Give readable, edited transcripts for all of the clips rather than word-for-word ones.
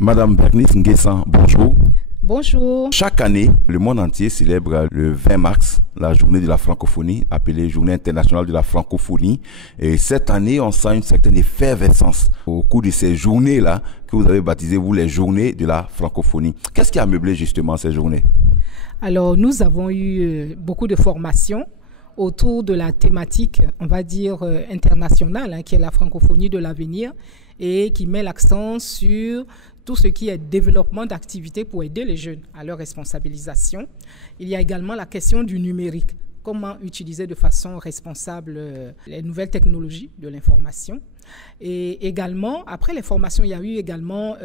Madame Bernice Nguessan, bonjour. Bonjour. Chaque année, le monde entier célèbre le 20 mars la journée de la francophonie, appelée Journée internationale de la francophonie. Et cette année, on sent une certaine effervescence au cours de ces journées-là que vous avez baptisées, vous, les journées de la francophonie. Qu'est-ce qui a meublé justement ces journées? Alors, nous avons eu beaucoup de formations autour de la thématique, on va dire, internationale, qui est la francophonie de l'avenir et qui met l'accent sur tout ce qui est développement d'activités pour aider les jeunes à leur responsabilisation. Il y a également la question du numérique. Comment utiliser de façon responsable les nouvelles technologies de l'information. Et également, après les formations, il y a eu également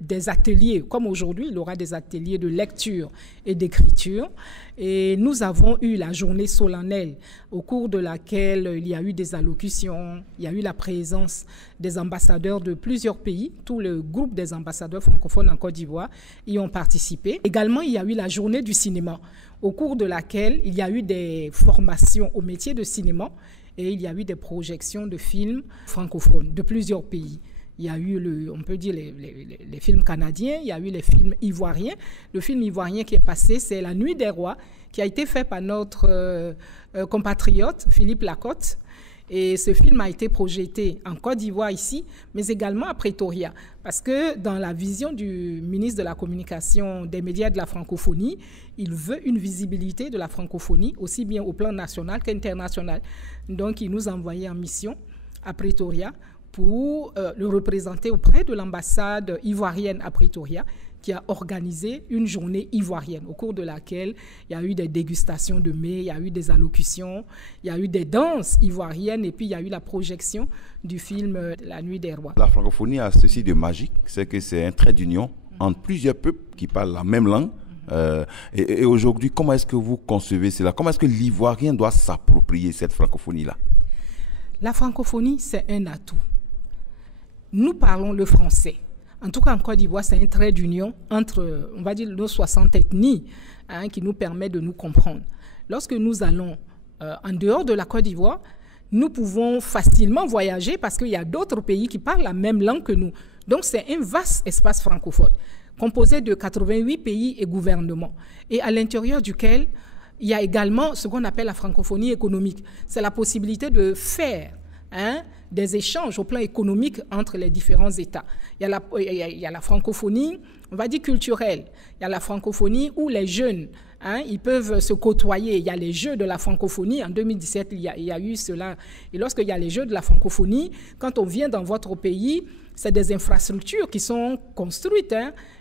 des ateliers, comme aujourd'hui, il y aura des ateliers de lecture et d'écriture. Et nous avons eu la journée solennelle au cours de laquelle il y a eu des allocutions, il y a eu la présence des ambassadeurs de plusieurs pays. Tout le groupe des ambassadeurs francophones en Côte d'Ivoire y ont participé. Également, il y a eu la journée du cinéma, au cours de laquelle il y a eu des formations au métier de cinéma et il y a eu des projections de films francophones de plusieurs pays. Il y a eu, on peut dire, les films canadiens, il y a eu les films ivoiriens. Le film ivoirien qui est passé, c'est La Nuit des Rois, qui a été fait par notre compatriote Philippe Lacotte. Et ce film a été projeté en Côte d'Ivoire ici, mais également à Pretoria. Parce que dans la vision du ministre de la Communication, des médias de la francophonie, il veut une visibilité de la francophonie, aussi bien au plan national qu'international. Donc, il nous a envoyé en mission à Pretoria pour le représenter auprès de l'ambassade ivoirienne à Pretoria, qui a organisé une journée ivoirienne, au cours de laquelle il y a eu des dégustations de mets, il y a eu des allocutions, il y a eu des danses ivoiriennes, et puis il y a eu la projection du film La Nuit des Rois. La francophonie a ceci de magique, c'est que c'est un trait d'union entre plusieurs peuples qui parlent la même langue. Et aujourd'hui, comment est-ce que vous concevez cela? Comment est-ce que l'Ivoirien doit s'approprier cette francophonie-là? La francophonie, c'est un atout. Nous parlons le français. En tout cas, en Côte d'Ivoire, c'est un trait d'union entre, on va dire, nos 60 ethnies qui nous permet de nous comprendre. Lorsque nous allons en dehors de la Côte d'Ivoire, nous pouvons facilement voyager parce qu'il y a d'autres pays qui parlent la même langue que nous. Donc, c'est un vaste espace francophone composé de 88 pays et gouvernements et à l'intérieur duquel il y a également ce qu'on appelle la francophonie économique. C'est la possibilité de faire des échanges au plan économique entre les différents États. Il y a la francophonie, on va dire culturelle. Il y a la francophonie où les jeunes, ils peuvent se côtoyer. Il y a les Jeux de la francophonie. En 2017, il y a eu cela. Et lorsqu'il y a les Jeux de la francophonie, quand on vient dans votre pays, c'est des infrastructures qui sont construites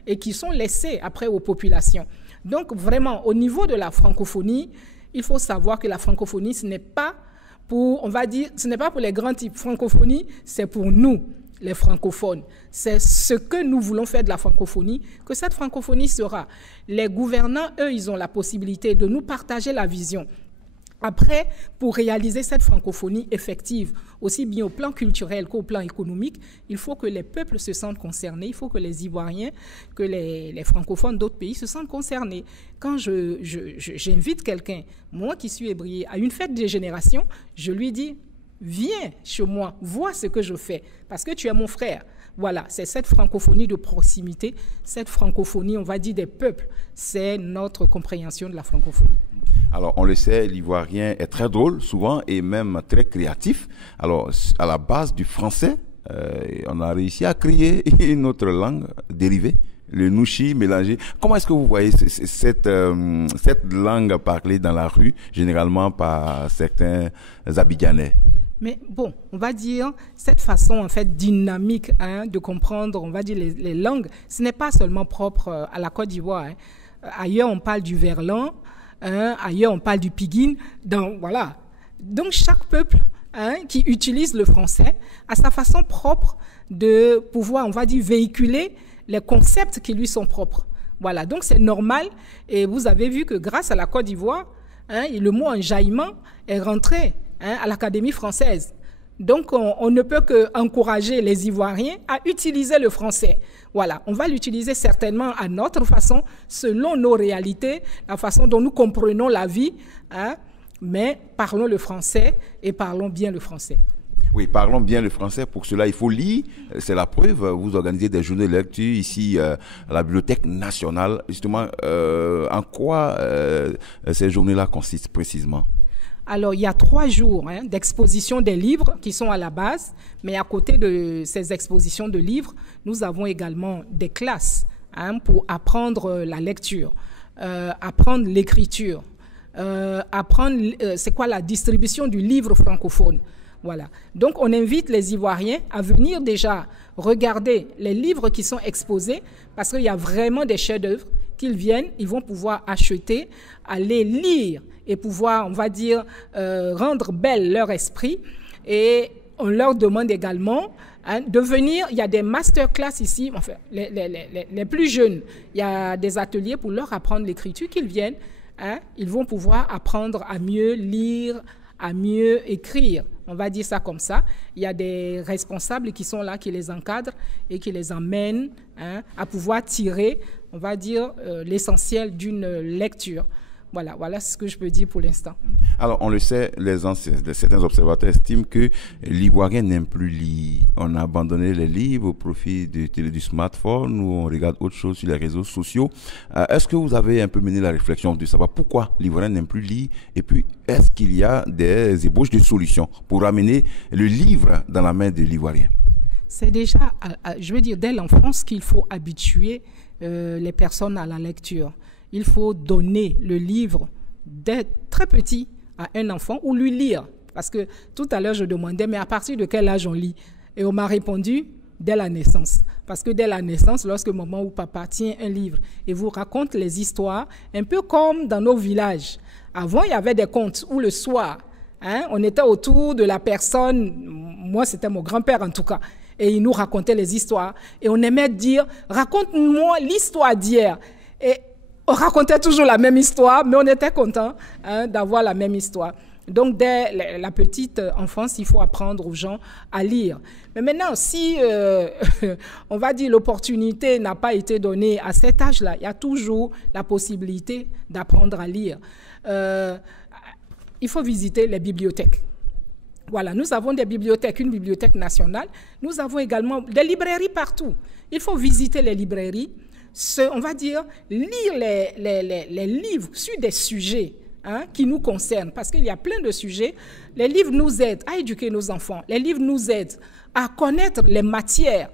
et qui sont laissées après aux populations. Donc vraiment, au niveau de la francophonie, il faut savoir que la francophonie, ce n'est pas pour, on va dire, ce n'est pas pour les grands types. Francophonie, c'est pour nous, les francophones. C'est ce que nous voulons faire de la francophonie, que cette francophonie sera. Les gouvernants, eux, ils ont la possibilité de nous partager la vision. Après, pour réaliser cette francophonie effective, aussi bien au plan culturel qu'au plan économique, il faut que les peuples se sentent concernés, il faut que les Ivoiriens, que les francophones d'autres pays se sentent concernés. Quand j'invite quelqu'un, moi qui suis ébrié, à une fête des générations, je lui dis, viens chez moi, vois ce que je fais, parce que tu es mon frère. Voilà, c'est cette francophonie de proximité, cette francophonie, on va dire, des peuples, c'est notre compréhension de la francophonie. Alors, on le sait, l'Ivoirien est très drôle, souvent, et même très créatif. Alors, à la base du français, on a réussi à créer une autre langue dérivée, le nouchi mélangé. Comment est-ce que vous voyez cette langue parlée dans la rue, généralement par certains Abidjanais? Mais bon, on va dire, cette façon en fait dynamique de comprendre, on va dire, les langues, ce n'est pas seulement propre à la Côte d'Ivoire. Ailleurs, on parle du verlan, ailleurs, on parle du piguine. Voilà. Donc, chaque peuple qui utilise le français a sa façon propre de pouvoir, on va dire, véhiculer les concepts qui lui sont propres. Voilà. Donc, c'est normal. Et vous avez vu que grâce à la Côte d'Ivoire, le mot enjaillement est rentré à l'Académie française. Donc, on ne peut qu'encourager les Ivoiriens à utiliser le français. Voilà, on va l'utiliser certainement à notre façon, selon nos réalités, la façon dont nous comprenons la vie, mais parlons le français et parlons bien le français. Oui, parlons bien le français. Pour cela, il faut lire. C'est la preuve. Vous organisez des journées de lecture ici à la Bibliothèque nationale. Justement, en quoi ces journées-là consistent précisément? Alors, il y a 3 jours d'exposition des livres qui sont à la base, mais à côté de ces expositions de livres, nous avons également des classes pour apprendre la lecture, apprendre l'écriture, apprendre c'est quoi la distribution du livre francophone. Voilà. Donc, on invite les Ivoiriens à venir déjà regarder les livres qui sont exposés parce qu'il y a vraiment des chefs-d'œuvre qu'ils viennent, ils vont pouvoir acheter, aller lire et pouvoir, on va dire, rendre belle leur esprit. Et on leur demande également de venir. Il y a des masterclass ici, enfin, les plus jeunes, il y a des ateliers pour leur apprendre l'écriture qu'ils viennent. Ils vont pouvoir apprendre à mieux lire, à mieux écrire. On va dire ça comme ça. Il y a des responsables qui sont là, qui les encadrent et qui les emmènent à pouvoir tirer, on va dire, l'essentiel d'une lecture. Voilà ce que je peux dire pour l'instant. Alors, on le sait, certains observateurs estiment que l'Ivoirien n'aime plus lire. On a abandonné les livres au profit du smartphone ou on regarde autre chose sur les réseaux sociaux. Est-ce que vous avez un peu mené la réflexion de savoir pourquoi l'Ivoirien n'aime plus lire? Et puis, est-ce qu'il y a des ébauches de solutions pour amener le livre dans la main de l'Ivoirien? C'est déjà, je veux dire, dès l'enfance qu'il faut habituer les personnes à la lecture. Il faut donner le livre dès très petit à un enfant ou lui lire. Parce que tout à l'heure, je demandais, mais à partir de quel âge on lit? Et on m'a répondu, dès la naissance. Parce que dès la naissance, lorsque maman ou papa tient un livre et vous raconte les histoires, un peu comme dans nos villages. Avant, il y avait des contes où le soir, on était autour de la personne, moi c'était mon grand-père en tout cas, et il nous racontait les histoires. Et on aimait dire, raconte-moi l'histoire d'hier. Et on racontait toujours la même histoire, mais on était content d'avoir la même histoire. Donc, dès la petite enfance, il faut apprendre aux gens à lire. Mais maintenant, si, on va dire, l'opportunité n'a pas été donnée à cet âge-là, il y a toujours la possibilité d'apprendre à lire. Il faut visiter les bibliothèques. Voilà, nous avons des bibliothèques, une bibliothèque nationale. Nous avons également des librairies partout. Il faut visiter les librairies. On va dire, lire les livres sur des sujets qui nous concernent, parce qu'il y a plein de sujets. Les livres nous aident à éduquer nos enfants. Les livres nous aident à connaître les matières.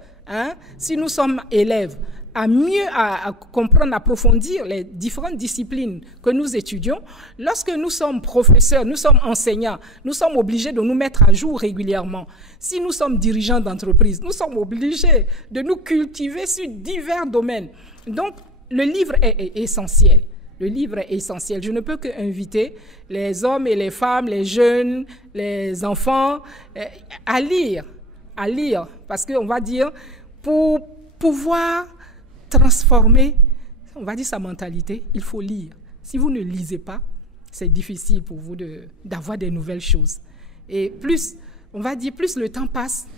Si nous sommes élèves, à mieux à comprendre, approfondir les différentes disciplines que nous étudions. Lorsque nous sommes professeurs, nous sommes enseignants, nous sommes obligés de nous mettre à jour régulièrement. Si nous sommes dirigeants d'entreprise, nous sommes obligés de nous cultiver sur divers domaines. Donc, le livre est essentiel. Le livre est essentiel. Je ne peux qu'inviter les hommes et les femmes, les jeunes, les enfants à lire. Parce qu'on va dire, pour pouvoir transformer, on va dire, sa mentalité, il faut lire. Si vous ne lisez pas, c'est difficile pour vous d'avoir des nouvelles choses. Et plus, on va dire, plus le temps passe,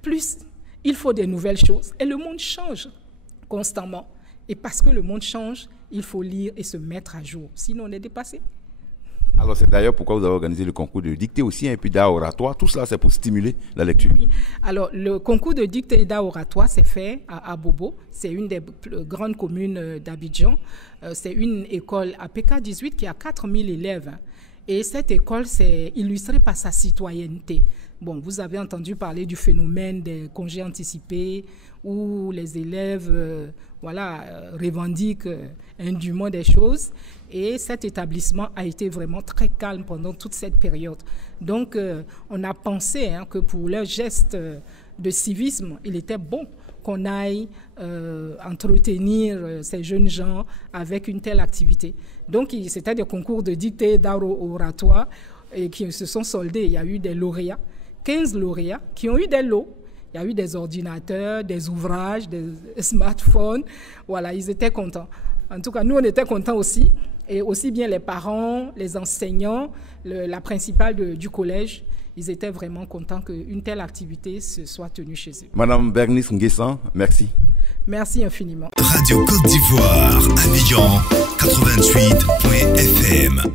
plus il faut des nouvelles choses. Et le monde change constamment. Et parce que le monde change, il faut lire et se mettre à jour. Sinon, on est dépassé. Alors, c'est d'ailleurs pourquoi vous avez organisé le concours de dictée aussi, et puis d'art oratoire. Tout cela, c'est pour stimuler la lecture. Oui. Alors, le concours de dictée et d'art oratoire, c'est fait à Bobo. C'est une des plus grandes communes d'Abidjan. C'est une école à PK18 qui a 4000 élèves. Et cette école, c'est illustré par sa citoyenneté. Bon, vous avez entendu parler du phénomène des congés anticipés où les élèves revendiquent indûment des choses. Et cet établissement a été vraiment très calme pendant toute cette période. Donc, on a pensé que pour leur geste de civisme, il était bon qu'on aille entretenir ces jeunes gens avec une telle activité. Donc, c'était des concours de dictée d'art oratoire et qui se sont soldés. Il y a eu des lauréats, 15 lauréats qui ont eu des lots. Il y a eu des ordinateurs, des ouvrages, des smartphones. Voilà, ils étaient contents. En tout cas, nous, on était contents aussi. Et aussi bien les parents, les enseignants, la principale du collège, ils étaient vraiment contents qu'une telle activité se soit tenue chez eux. Madame Bernice Nguessan, merci. Merci infiniment. Radio Côte d'Ivoire, Abidjan, 88.fm.